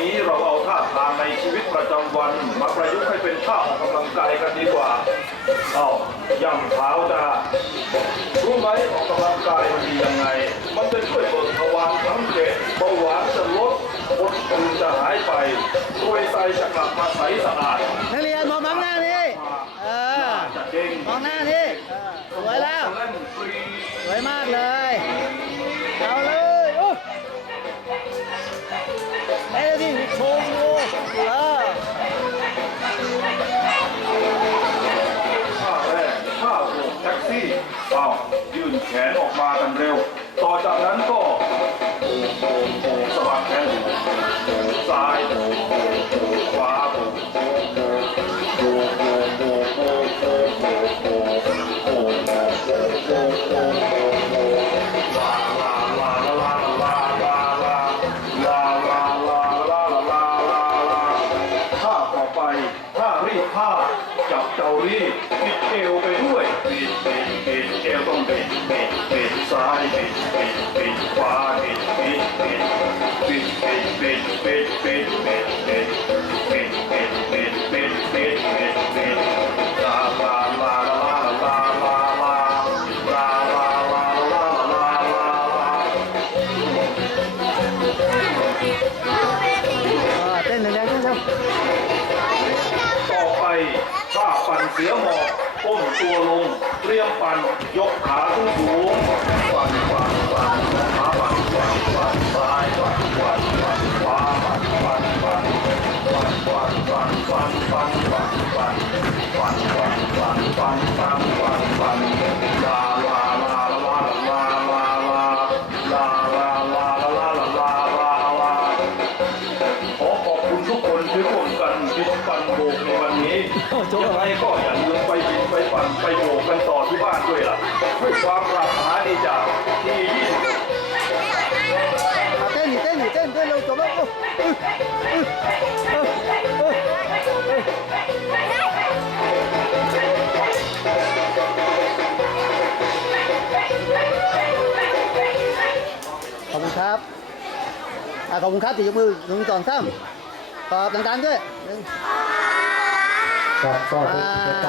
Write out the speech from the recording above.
นี้เราเอาท่าทางในชีวิตประจำวัน มาประยุกต์ให้เป็นท่าออกกำลังกายกันดีกว่าเอาย่ำเท้าจ้ารู้ไหมออกกำลังกายมันดียังไง มันจะช่วยเบิกทวารทั้งเจ็ดเบาหวานจะลดอดอื่นจะหายไปรวยไตจะกลับมาใสสะอาดนักเรียนมองมองหน้านี่เออจะเด้งมองหน้านี่เออสวยแล้วเล่นฟรีสวยมากเลยเอาเลย อ้าวยื่นแขนออกมากันเร็ว ต่อจากนั้นก็สะบัดแขนซ้ายขวาท่ารีบผ้าจับเจ้ารีบติดเอวไปด้วย เออเต้นแรงๆเต้นเร็วต่อไปท่าปั่นเสือหมอบก้ม ตัวลง เตรียมปั่น ยกขาขึ้นสูงปั่นปั่นปั่นขาปั่นปั่นปั่นซ้ายปั่นปั่นปั่นขวาปั่นปั่นปั่นปั่นปั่นปั่นปั่นปั่นปั่นปั่นปั่นปั่นปั่นปั่น ที่ร่วมกันบิดปันโบกในวันนี้ยังไงก็อย่าลืมไปบิดไปปั่นไปโบกกันต่อที่บ้านด้วยล่ะด้วยความปรารถนาดีจากที่ยี่สิบเอาเต้นดิเต้นดิเต้นเต้นเร็วจบแล้วโอ้เออเออเออเออขอบคุณครับขอบคุณครับตียกมือหนึ่งสองสาม ตอบดังๆด้วยหนึ่ง ครับก็อ่า